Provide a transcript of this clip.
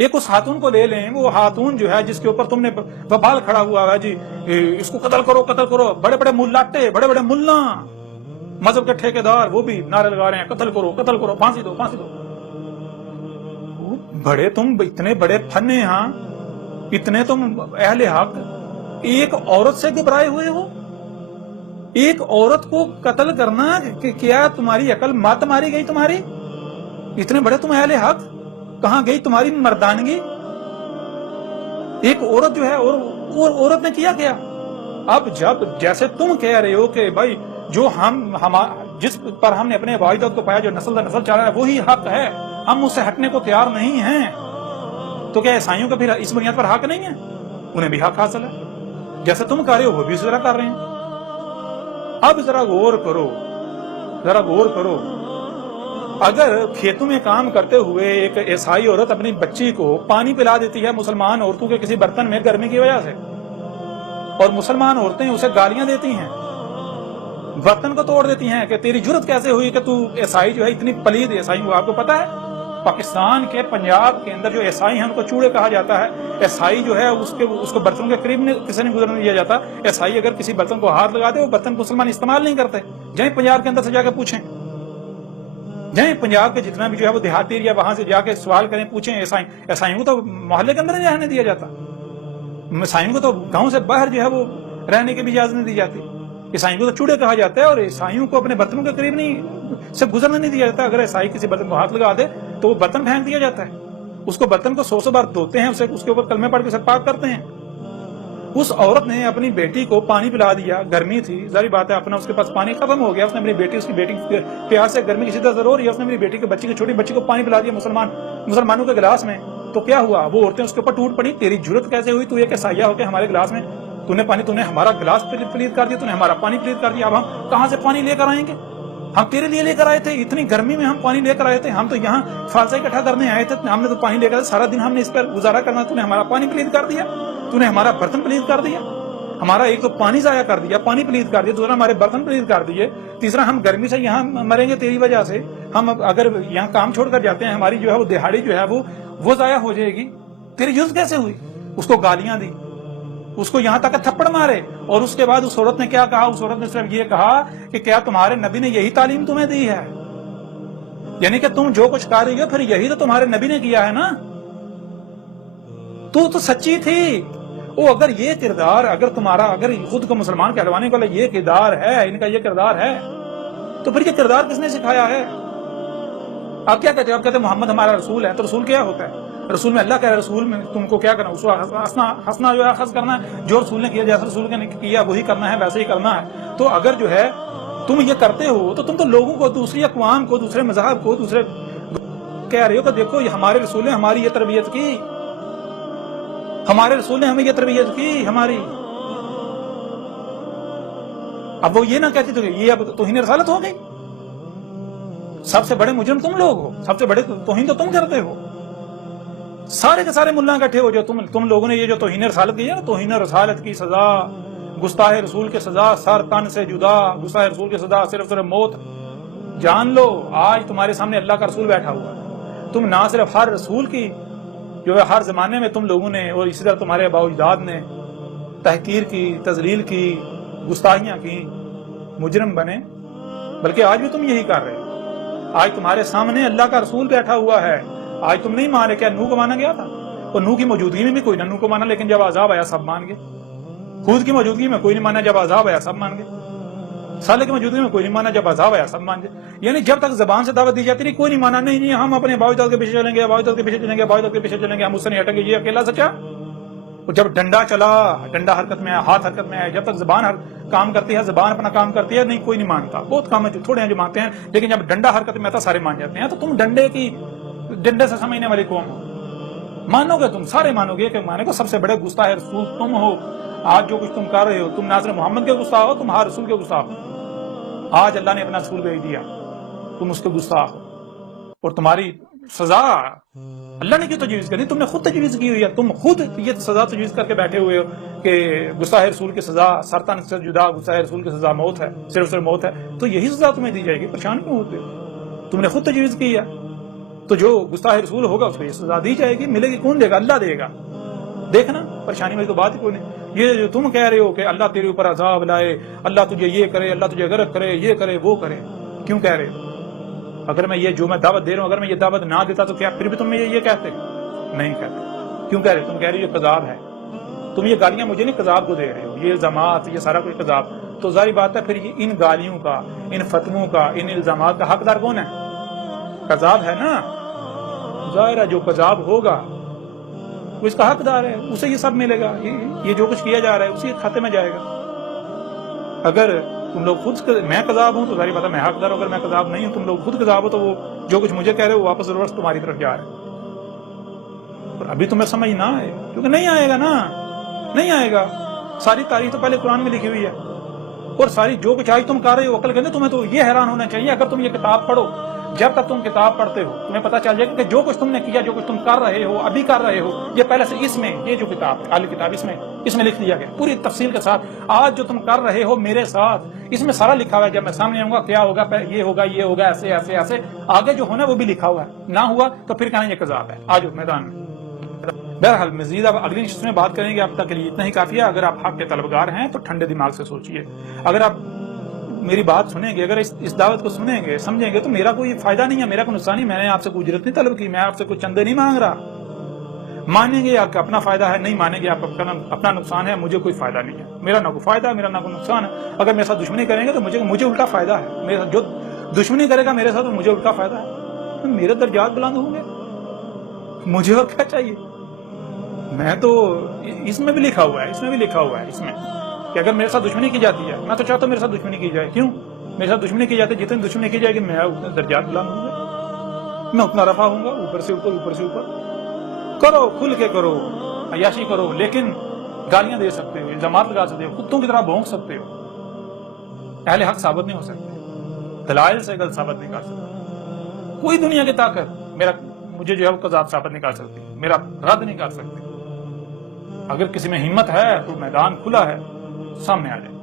ایک اس خاتون کو لے لیں، وہ خاتون جو ہے جس کے اوپر تم نے وبال کھڑا ہوا ہے جی اس کو قتل کرو قتل کرو، بڑے بڑے ملاٹے، بڑے بڑے ملا، مذہب کے ٹھیکیدار، وہ بھی نعرے لگا رہے ہیں قتل کرو قتل کرو، پھانسی دو پھانسی دو۔ بڑے تم اتنے بڑے فن ہاں، اتنے تم اہل حق، ایک عورت سے گھبرائے ہوئے ہو؟ ایک عورت کو قتل کرنا کہ کیا تمہاری عقل مات ماری گئی تمہاری؟ اتنے بڑے تم اہل حق، کہاں گئی تمہاری مردانگی؟ ایک عورت جو ہے اور عورت نے کیا کیا؟ اب جب جیسے تم کہہ رہے ہو کہ بھائی جو جس پر ہم نے اپنے والدات کو پایا، جو نسل در نسل چل رہا ہے وہی حق ہے، ہم اس سے ہٹنے کو تیار نہیں ہیں، تو کیا عیسائیوں کا پھر اس بنیاد پر حق نہیں ہے؟ انہیں بھی حق حاصل ہے، جیسے تم کر رہے ہو وہ بھی اس طرح کر رہے ہیں۔ اب ذرا غور کرو، ذرا غور کرو، اگر کھیتوں میں کام کرتے ہوئے ایک عیسائی عورت اپنی بچی کو پانی پلا دیتی ہے مسلمان عورتوں کے کسی برتن میں گرمی کی وجہ سے، اور مسلمان عورتیں اسے گالیاں دیتی ہیں، برتن کو توڑ دیتی ہیں کہ تیری جرت کیسے ہوئی کہ تو عیسائی جو ہے اتنی پلید عیسائی ہو۔ آپ کو پتا ہے پاکستان کے پنجاب کے اندر جو عیسائی ہیں ان کو چوڑے کہا جاتا ہے، عیسائی جو ہے اس کو برتن کے قریب کسی نے گزرنے دیا جاتا، عیسائی اگر کسی برتن کو ہاتھ لگا دے وہ برتن کو مسلمان استعمال نہیں کرتے۔ جائیں پنجاب کے اندر سے جا کے پوچھیں، جائیں پنجاب کے جتنا بھی جو ہے وہ دیہاتی ایریا وہاں سے جا کے سوال کریں، پوچھیں عیسائیوں کو تو محلے کے اندر نہیں رہنے دیا جاتا، عیسائیوں کو تو گاؤں سے باہر جو ہے وہ رہنے کی بھی اجازت نہیں دی جاتی، عیسائیوں کو تو چوڑے کہا جاتا ہے، اور عیسائیوں کو اپنے برتنوں کے قریب نہیں سے گزرنے نہیں دیا جاتا۔ اگر عیسائی کسی برتن کو ہاتھ لگا دے تو وہ برتن پھینک دیا جاتا ہے، اس کو برتن کو 100 بار دھوتے ہیں، اس کے اوپر کلمے پڑھ کے اسے پاک کرتے ہیں۔ اس عورت نے اپنی بیٹی کو پانی پلا دیا، گرمی تھی، ظاہر بات ہے اپنا اس کے پاس پانی ختم ہو گیا، اس نے اپنی بیٹی، اس کی بیٹی پیاس سے گرمی کی شدت ضرور ہے، اس نے اپنی بیٹی کے بچی کی چھوٹی بچی کو پانی پلا دیا مسلمانوں کے گلاس میں، تو کیا ہوا؟ وہ عورتیں اس کے اوپر ٹوٹ پڑی، تیری جرت کیسے ہوئی، تو ایک عیسائیہ ہو کے ہمارے گلاس میں تو نے ہمارا گلاس پلید کر دیا، تو نے ہمارا پانی پلید کر دیا، اب ہم کہاں سے پانی لے کر آئیں گے؟ ہم تیرے لیے لے کر آئے تھے، اتنی گرمی میں ہم پانی لے کر آئے تھے، ہم تو یہاں فالسہ اکٹھا کرنے آئے تھے، ہم نے تو پانی لے کر سارا دن ہم نے اس پر گزارا کرنا، تو نے ہمارا پانی پلید کر دیا، تو نے ہمارا برتن پلید کر دیا، ہمارا ایک تو پانی ضائع کر دیا، پانی پلید کر دیا، دوسرا ہمارے برتن پلید کر دیے، تیسرا ہم گرمی سے یہاں مریں گے تیری وجہ سے، ہم اگر یہاں کام چھوڑ کر جاتے ہیں ہماری جو ہے وہ دہاڑی جو ہے وہ ضائع ہو جائے گی، تیری جرت کیسے ہوئی؟ اس کو گالیاں دی، اس کو یہاں تک تھپڑ مارے، اور اس کے بعد اس عورت نے کیا کہا؟ اس عورت نے صرف یہ کہا کہ کیا تمہارے نبی نے یہی تعلیم تمہیں دی ہے؟ یعنی کہ تم جو کچھ کر رہی ہو پھر یہی تو تمہارے نبی نے کیا ہے نا؟ تو سچی تھی وہ، اگر یہ کردار اگر خود کو مسلمان کہلوانے کا یہ کردار ہے، ان کا یہ کردار ہے، تو پھر یہ کردار کس نے سکھایا ہے؟ آپ کیا کہتے ہو؟ آپ کہتے ہیں محمد ہمارا رسول ہے، تو رسول کیا ہوتا ہے؟ رسول میں اللہ کہہ رہا ہے، رسول میں تم کو کیا کرنا؟ اس کو ہنسنا جو ہے اخذ کرنا ہے، جو رسول نے کیا جیسا رسول نے کیا وہی کرنا ہے، ویسے ہی کرنا ہے۔ تو اگر جو ہے تم یہ کرتے ہو تو تم تو لوگوں کو، دوسری اقوام کو، دوسرے مذہب کو، دوسرے کہہ رہے ہو کہ دیکھو ہمارے رسول نے ہماری یہ تربیت کی، ہمارے رسول نے ہمیں یہ تربیت کی ہماری۔ اب وہ یہ نہ کہتی تو یہ اب توہین رسالت ہو گئی، سب سے بڑے مجرم تم لوگ ہو، سب سے بڑے توہین تو تم کرتے ہو، سارے کے سارے ملا اکٹھے ہو جو تم لوگوں نے یہ جو توہین رسالت کی ہے نا، توہین رسالت کی سزا، گستاخ رسول کی سزا سر تن سے جدا، گستاخ رسول کی سزا صرف موت۔ جان لو آج تمہارے سامنے اللہ کا رسول بیٹھا ہوا ہے، تم نہ صرف ہر رسول کی جو ہے ہر زمانے میں تم لوگوں نے اور اسی طرح تمہارے آباء و اجداد نے تحقیر کی، تذلیل کی، گستاخیاں کی، مجرم بنے، بلکہ آج بھی تم یہی کر رہے ہو۔ آج تمہارے سامنے اللہ کا رسول بیٹھا ہوا ہے، آج تم نہیں مان رہے۔ کیا نوح کو مانا گیا تھا؟ اور نوح کی موجودگی میں بھی کوئی نہ نوح کو مانا، لیکن جب عذاب آیا سب مان گئے۔ ہود کی موجودگی میں کوئی نہیں مانا، جب عذاب آیا سب مان گئے۔ صالح کی موجودگی میں کوئی نہیں مانا، جب عذاب آیا سب مان گئے۔ یعنی جب تک زبان سے دعوت دی جاتی نہیں، کوئی نہیں مانا، نہیں ہم اپنے آباء و اجداد کے پیچھے چلیں گے، آباء و اجداد کے پیچھے چلیں گے، آباء و اجداد کے پیچھے چلیں گے، ہم اس سے نہیں ہٹیں گے، یہ اکیلا سچا۔ اور جب ڈنڈا چلا، ڈنڈا حرکت میں ہے، ہاتھ حرکت میں ہے، جب تک زبان کام کرتی ہے، زبان اپنا کام کرتی ہے، نہیں کوئی نہیں مانتا۔ بہت کام ہے جو تھوڑے ہیں جو مانتے ہیں، لیکن جب ڈنڈا حرکت میں آتا سارے مان جاتے ہیں۔ تو تم ڈنڈے سے سمجھنے والی قوم ہو، مانو گے، تم سارے مانو گے کہ مانے کو سب سے بڑے گستاخ رسول تم ہو۔ آج جو کچھ تم کر رہے ہو، تم نہ صرف محمد کے گستاخ ہو، تم ہر رسول کے گستاخ ہو۔ آج اللہ نے اپنا رسول بھیج دیا، تم اس کے گستاخ ہو، اور تمہاری سزا اللہ نے کیوں تجویز کرنی؟ تم نے خود تجویز کی ہوئی ہے، تم خود یہ سزا تجویز کر کے بیٹھے ہوئے ہو کہ گستاخ رسول کی سزا سرطان سے جدا، گستاخ رسول کی سزا موت ہے، صرف موت ہے۔ تو یہی سزا تمہیں دی جائے گی، پریشان کیوں ہوتے ہو؟ تم نے خود تجویز کی ہے، تو جو گستاخ رسول ہوگا اس کو یہ سزا دی جائے گی. ملے گی کون دے گا؟ اللہ دے گا. دیکھنا پریشانی میں تو بات ہی کوئی نہیں. یہ جو تم کہہ رہے ہو کہ اللہ تیرے اوپر عذاب لائے، اللہ تجھے یہ کرے، اللہ تجھے غرق کرے، یہ کرے وہ کرے، کیوں کہہ رہے ہو؟ اگر میں یہ جو میں دعوت دے رہا ہوں اگر میں یہ دعوت نہ دیتا تو کیا پھر بھی تم یہ کہتے؟ نہیں کہتے. کیوں کہہ رہے؟ تم کہہ رہے ہو یہ کذاب ہے. تم یہ گالیاں مجھے نہیں، کذاب کو دے رہے ہو، یہ الزامات، یہ سارا کچھ کذاب. تو ظاہر بات ہے پھر ان گالیوں کا، ان فتووں کا، ان الزامات کا حقدار کون ہے؟ کذاب ہے نا. ظاہر ہے جو کذاب ہوگا وہ اس کا حقدار ہے، اسے یہ سب ملے گا. یہ جو کچھ کیا جا رہا ہے اسی کھاتے میں جائے گا. اگر تم لوگ خود میں کذاب ہوں تو ظاہر بات ہے میں حقدار ہوں. اگر میں کذاب نہیں ہوں، تم لوگ خود کذاب ہو، تو وہ جو کچھ مجھے کہہ رہے ہو واپس ریورس تمہاری طرف جا رہے ہیں. اور ابھی تمہیں سمجھ نہ آئے کیونکہ نہیں آئے گا نا، نہیں آئے گا. ساری تاریخ تو پہلے قرآن میں لکھی ہوئی ہے، اور ساری جو کچھ آج تم کر رہے ہو عقل کے اندر، تمہیں تو یہ حیران ہونا چاہیے اگر تم یہ کتاب پڑھو. جب تک تم کتاب پڑھتے ہو تمہیں پتہ چل جائے گا کہ جو کچھ تم نے کیا، جو کچھ تم کر رہے ہو، ابھی کر رہے ہو، یہ پہلے سے اس میں، یہ جو کتاب اعلی کتاب اس میں لکھ دیا گیا پوری تفصیل کے ساتھ. آج جو تم کر رہے ہو میرے ساتھ، اس میں سارا لکھا ہوا ہے. جب میں سامنے آؤں گا کیا ہوگا، یہ ہوگا، یہ ہوگا، ایسے ایسے ایسے آگے جو ہونا ہے وہ بھی لکھا ہوا ہے. نہ ہوا تو پھر کہنا یہ کذاب ہے. آج میدان میں. بہرحال مزید اب اگلی نشست میں بات کریں گے. اب تک کے لیے اتنا ہی کافی ہے. اگر آپ حق کے طلبگار ہیں تو ٹھنڈے دماغ سے سوچئے. اگر آپ میری بات سنیں گے، اگر اس دعوت کو سنیں گے، سمجھیں گے، تو میرا کوئی فائدہ نہیں ہے، میرا کوئی نقصان نہیں. میں نے آپ سے کوئی اجرت نہیں طلب کی، میں آپ سے کوئی چندے نہیں مانگ رہا. مانیں گے آپ کا اپنا فائدہ ہے، نہیں مانیں گے آپ کا اپنا نقصان ہے. مجھے کوئی فائدہ نہیں ہے، میرا نہ کوئی فائدہ ہے، میرا نہ کوئی نقصان ہے. اگر میرے ساتھ دشمنی کریں گے تو مجھے الٹا فائدہ ہے. میرے جو دشمنی کرے گا میرے ساتھ تو مجھے الٹا فائدہ ہے. میرے درجات بلند ہوں گے، مجھے اور کیا چاہیے. میں تو اس میں بھی لکھا ہوا ہے، اس میں کہ اگر میرے ساتھ دشمنی کی جاتی ہے، میں تو چاہتا ہوں میرے ساتھ دشمنی کی جائے. کیوں؟ میرے ساتھ دشمنی کی جاتی ہے، جتنی دشمنی کی جائے گی میں اتنے درجات بلند ہوں گا، میں اتنا رفع ہوں گا، اوپر سے اوپر. کرو، کھل کے کرو، عیاشی کرو، لیکن گالیاں دے سکتے ہو، الزامات لگا سکتے ہو، کتوں کی طرح بھونک سکتے ہو. اہل حق ثابت نہیں ہو سکتے، دلائل سے غلط ثابت نہیں کر سکتے. کوئی دنیا کی طاقت مجھے جو ہے وہ کذاب ثابت نہیں کر سکتی، میرا رد نہیں کر سکتی. اگر کسی میں ہمت ہے تو میدان کھلا ہے، سامنے آ جائے.